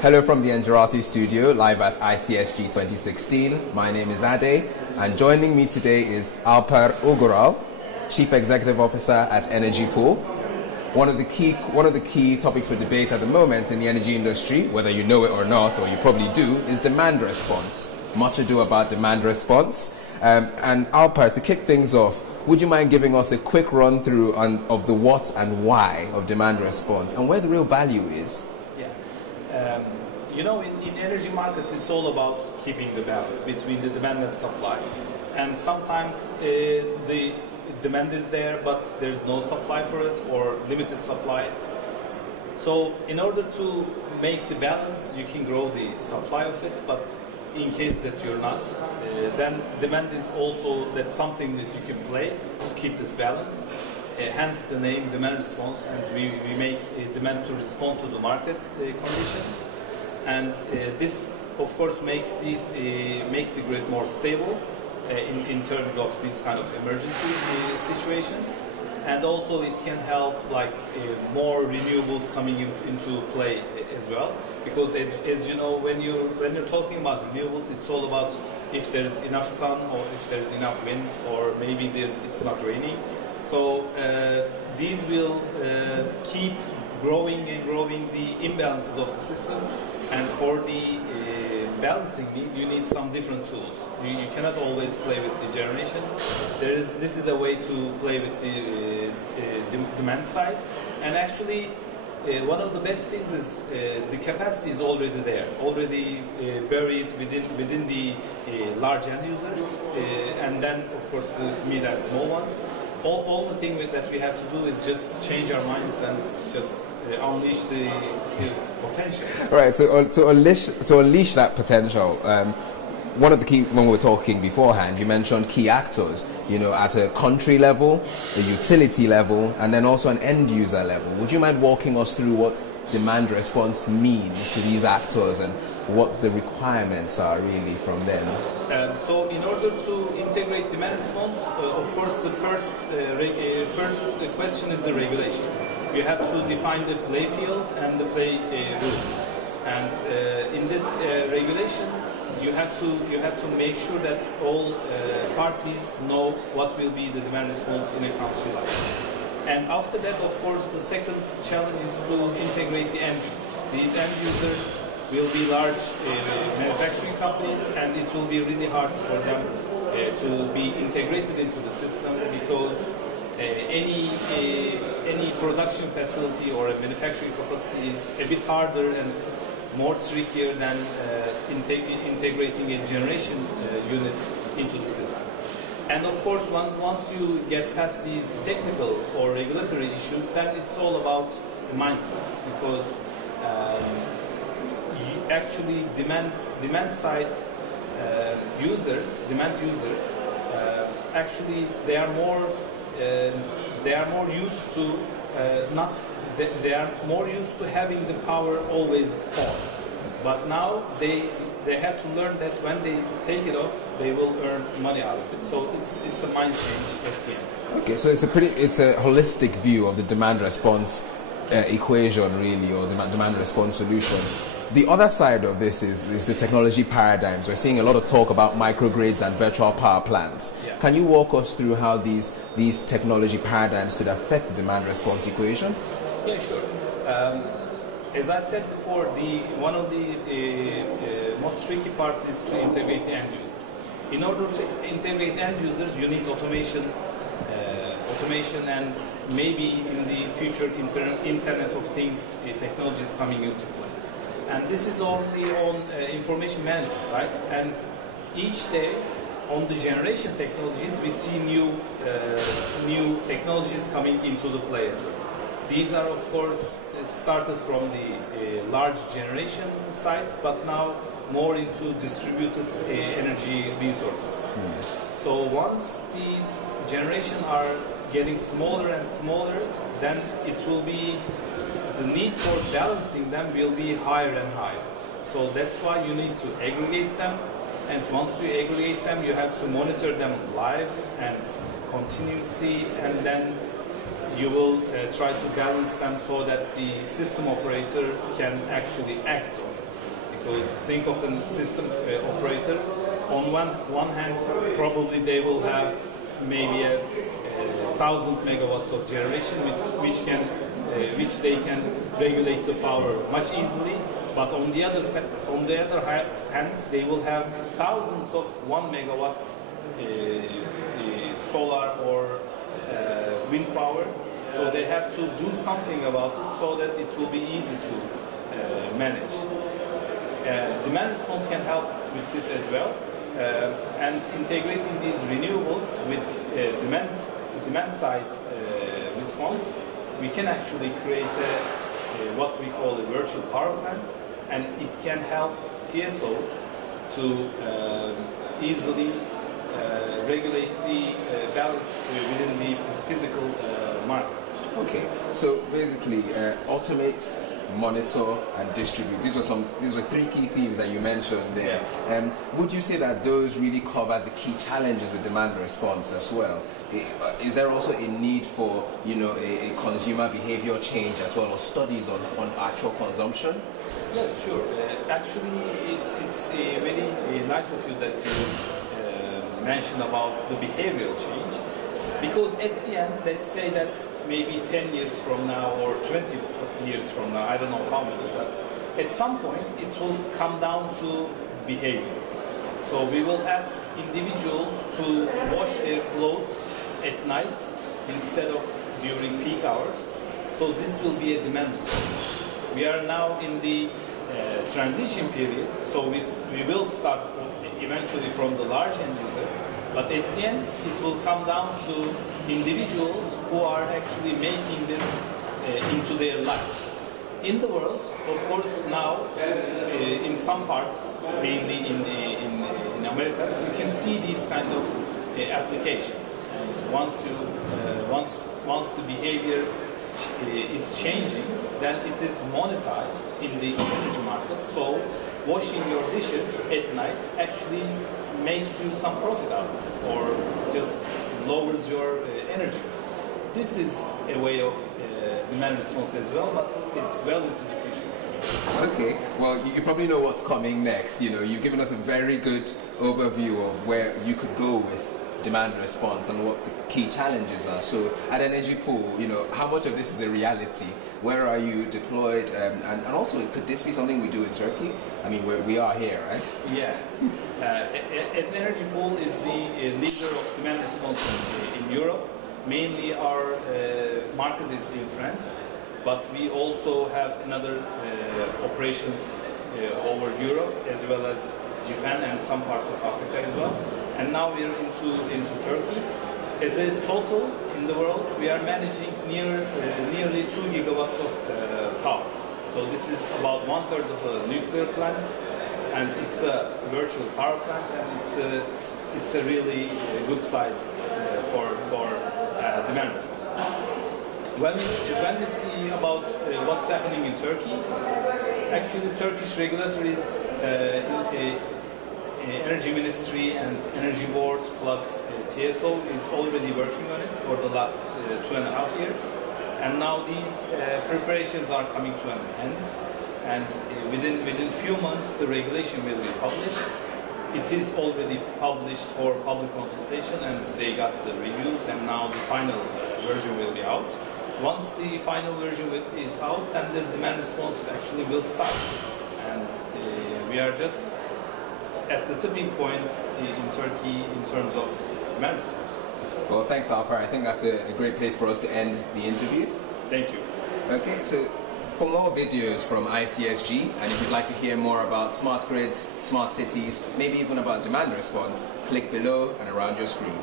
Hello from the Engerati studio, live at ICSG 2016. My name is Ade, and joining me today is Alper Ugural, Chief Executive Officer at Energy Pool. One of the key topics for debate at the moment in the energy industry, whether you know it or not, or you probably do, is demand response. Much ado about demand response. And Alper, to kick things off, would you mind giving us a quick run through of the what and why of demand response and where the real value is? In energy markets, it's all about keeping the balance between the demand and supply. And sometimes the demand is there, but there's no supply for it or limited supply. So in order to make the balance, you can grow the supply of it, but in case that you're not, then demand is also that's something that you can play to keep this balance. Hence the name demand response, and we make demand to respond to the market conditions. And this, of course, makes the grid more stable in terms of these kind of emergency situations, and also it can help more renewables coming into play as well. Because as you know, when you're talking about renewables, it's all about if there's enough sun or if there's enough wind, or maybe it's not raining. So these will keep growing and growing the imbalances of the system. And for the balancing need, you need some different tools. You cannot always play with the generation. This is a way to play with the demand side. And actually, one of the best things is the capacity is already there, already buried within the large end users, and then of course the mid and small ones. All the thing that we have to do is just change our minds and just unleash the potential. Right. So to unleash that potential, one of the key, when we were talking beforehand, you mentioned key actors. At a country level, a utility level, and then also an end user level. Would you mind walking us through what demand response means to these actors and what the requirements are really from them? So in order to integrate demand response, of course the first question is the regulation. You have to define the play field and the play rules. And in this regulation, you have to make sure that all parties know what will be the demand response in a country like that. And after that, of course, the second challenge is to integrate the end users. These end users will be large manufacturing companies, and it will be really hard for them to be integrated into the system, because any production facility or a manufacturing capacity is a bit harder and more trickier than integrating a generation unit into the system. And of course, once you get past these technical or regulatory issues, then it's all about mindset, because actually demand side users, actually they are more used to they are more used to having the power always on. But now they have to learn that when they take it off, they will earn money out of it. So it's a mind change at the end. Okay, so it's a holistic view of the demand response equation, really, or demand response solution. The other side of this is the technology paradigms. We're seeing a lot of talk about microgrids and virtual power plants. Yeah. Can you walk us through how these technology paradigms could affect the demand response equation? Yeah, sure. As I said before, one of the most tricky parts is to integrate the end users. In order to integrate end users, you need automation, and maybe in the future Internet of Things technologies coming into play. And this is only on information management side. And each day on the generation technologies, we see new technologies coming into the play as well. These are, of course, started from the large generation sites, but now more into distributed energy resources. So once these generations are getting smaller and smaller, then it will be the need for balancing them will be higher and higher. So that's why you need to aggregate them, and once you aggregate them, you have to monitor them live and continuously, and then you will try to balance them so that the system operator can actually act on it. because think of a system operator. On one hand, probably they will have maybe a 1,000 megawatts of generation, which they can regulate the power much easily. But on the other hand, they will have thousands of 1 megawatts solar or wind power. So they have to do something about it so that it will be easy to manage. Demand response can help with this as well. And integrating these renewables with demand side response, we can actually create what we call a virtual power plant, and it can help TSOs to easily regulate the balance within the physical market. Okay, so basically automate, monitor and distribute. These were three key themes that you mentioned there. Would you say that those really cover the key challenges with demand response as well? Is there also a need for a consumer behavior change as well, or studies on actual consumption? Yes, sure. Actually, it's very nice of you that you mentioned about the behavioral change, because at the end, let's say that maybe 10 years from now or 20 years from now, I don't know how many, but at some point it will come down to behavior. So we will ask individuals to wash their clothes at night instead of during peak hours. So this will be a demand response. We are now in the transition period, so we will start eventually from the large end users, but at the end it will come down to individuals who are actually making this into their lives. In the world, of course, now in some parts, mainly in Americas, you can see these kind of applications. And once the behavior is changing, then it is monetized in the energy market. So washing your dishes at night actually makes you some profit out of it, or just lowers your energy. This is a way of demand response as well, but it's well into the future. Okay, well, you probably know what's coming next. You've given us a very good overview of where you could go with demand response and what the key challenges are. So at Energy Pool, how much of this is a reality? Where are you deployed? And also, could this be something we do in Turkey? I mean, we are here, right? Yeah. As Energy Pool is the leader of demand response in Europe, mainly our market is in France, but we also have another operations over Europe, as well as Japan and some parts of Africa as well. And now we are into Turkey. As a total in the world, we are managing nearly 2 gigawatts of power. So this is about 1/3 of a nuclear plant, and it's a virtual power plant, and it's a really good size for demand response. When we see about what's happening in Turkey, actually Turkish regulators, Energy Ministry and Energy Board plus TSO is already working on it for the last 2.5 years, and now these preparations are coming to an end, and within few months the regulation will be published. It is already published for public consultation, and they got the reviews, and now the final version will be out. Once the final version is out, then the demand response actually will start, and we are just at the tipping point in Turkey in terms of demand response. Well, thanks, Alper. I think that's a great place for us to end the interview. Thank you. Okay, so for more videos from ICSG, and if you'd like to hear more about smart grids, smart cities, maybe even about demand response, click below and around your screen.